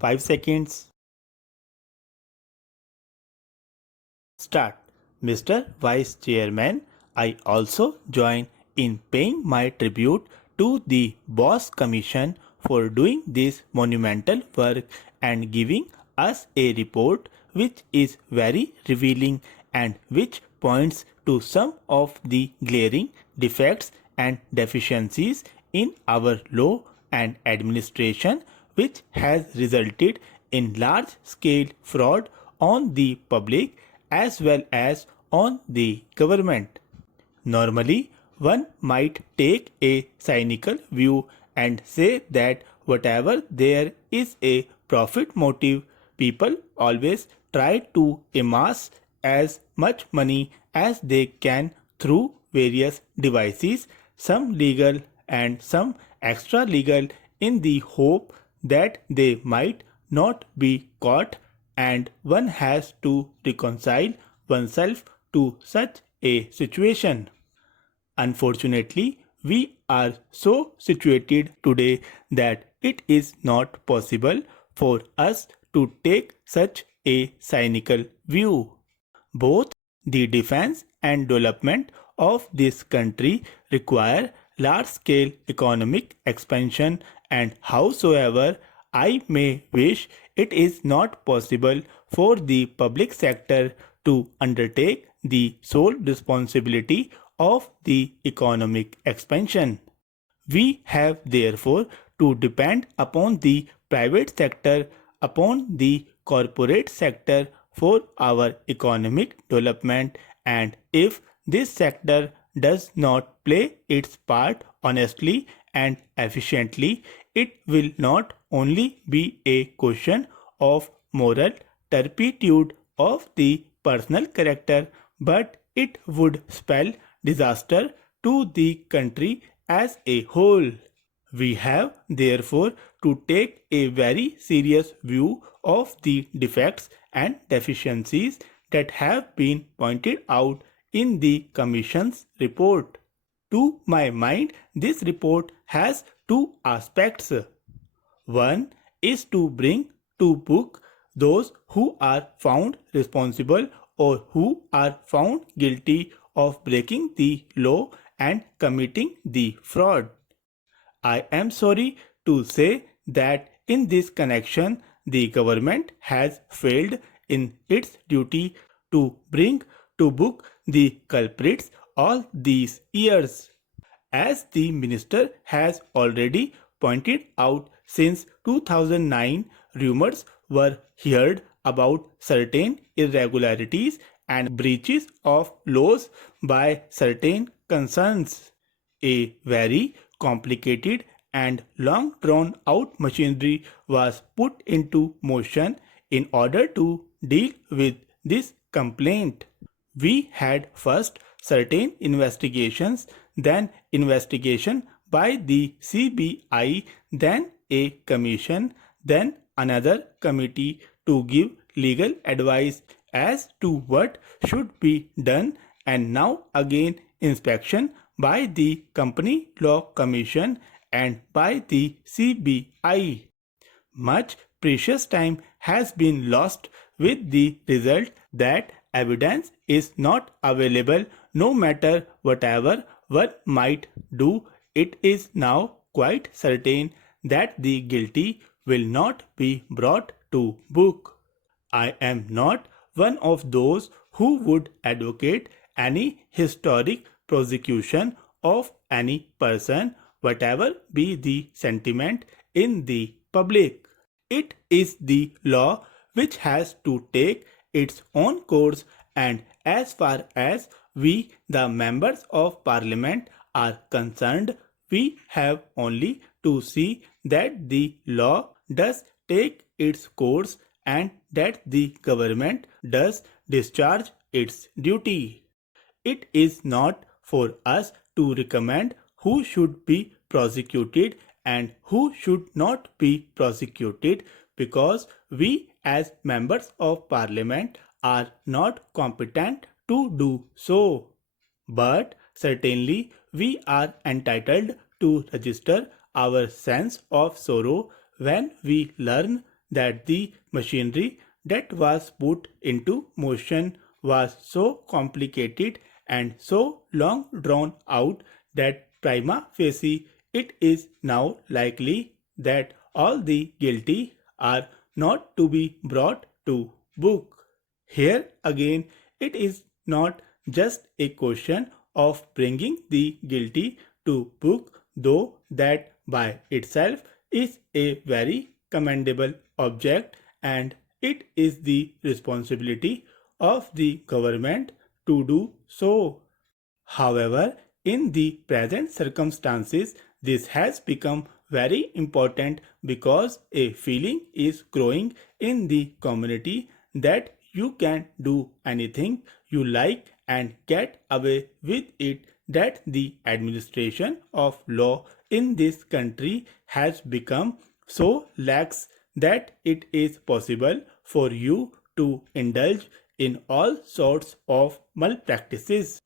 5 seconds. Start. Mr. Vice Chairman, I also join in paying my tribute to the Boss Commission for doing this monumental work and giving us a report which is very revealing and which points to some of the glaring defects and deficiencies in our law and administration, which has resulted in large scale fraud on the public as well as on the government. Normally, one might take a cynical view and say that whatever there is a profit motive, people always try to amass as much money as they can through various devices, some legal and some extra legal, in the hope that they might not be caught, and one has to reconcile oneself to such a situation. Unfortunately, we are so situated today that it is not possible for us to take such a cynical view. Both the defense and development of this country require large scale economic expansion, and howsoever I may wish, it is not possible for the public sector to undertake the sole responsibility of the economic expansion. We have therefore to depend upon the private sector, upon the corporate sector for our economic development, and if this sector does not play its part honestly and efficiently, it will not only be a question of moral turpitude of the personal character, but it would spell disaster to the country as a whole. We have therefore to take a very serious view of the defects and deficiencies that have been pointed out in the Commission's report. To my mind, this report has two aspects. One is to bring to book those who are found responsible or who are found guilty of breaking the law and committing the fraud. I am sorry to say that in this connection, the government has failed in its duty to bring to book the culprits all these years. As the minister has already pointed out, since 2009, rumors were heard about certain irregularities and breaches of laws by certain concerns. A very complicated and long drawn out machinery was put into motion in order to deal with this complaint. We had first certain investigations, then investigation by the CBI, then a commission, then another committee to give legal advice as to what should be done, and now again inspection by the Company Law Commission and by the CBI. Much precious time has been lost with the result that evidence is not available no matter whatever one might do. It is now quite certain that the guilty will not be brought to book. I am not one of those who would advocate any historic prosecution of any person, whatever be the sentiment in the public. It is the law which has to take its own course, and as far as we, the members of parliament, are concerned, we have only to see that the law does take its course and that the government does discharge its duty. It is not for us to recommend who should be prosecuted and who should not be prosecuted, because we as members of parliament are not competent to do so. But certainly we are entitled to register our sense of sorrow when we learn that the machinery that was put into motion was so complicated and so long drawn out that prima facie it is now likely that all the guilty are not to be brought to book. Here again, it is not just a question of bringing the guilty to book, though that by itself is a very commendable object, and it is the responsibility of the government to do so. However, in the present circumstances, this has become very important because a feeling is growing in the community that you can do anything you like and get away with it, that the administration of law in this country has become so lax that it is possible for you to indulge in all sorts of malpractices.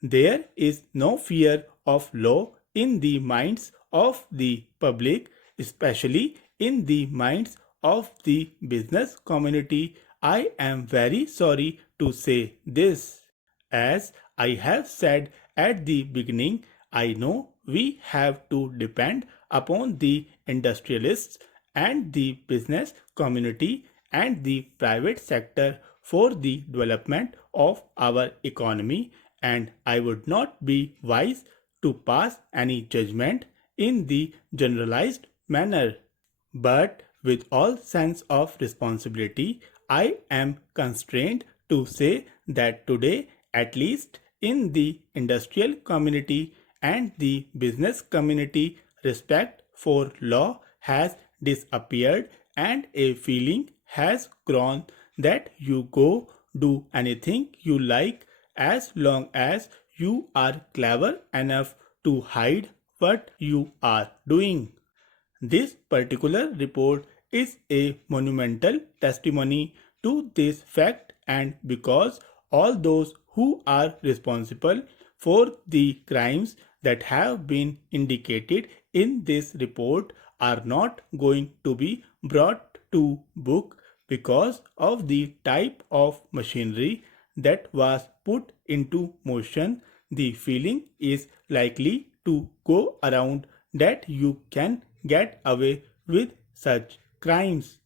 There is no fear of law in the minds of the public, especially in the minds of the business community. I am very sorry to say this. As I have said at the beginning, I know we have to depend upon the industrialists and the business community and the private sector for the development of our economy, and I would not be wise to pass any judgment in the generalized manner. But with all sense of responsibility, I am constrained to say that today, at least in the industrial community and the business community, respect for law has disappeared and a feeling has grown that you go do anything you like as long as you are clever enough to hide what you are doing. This particular report is a monumental testimony to this fact, and because all those who are responsible for the crimes that have been indicated in this report are not going to be brought to book because of the type of machinery that was put into motion, the feeling is likely to go around that you can get away with such crimes.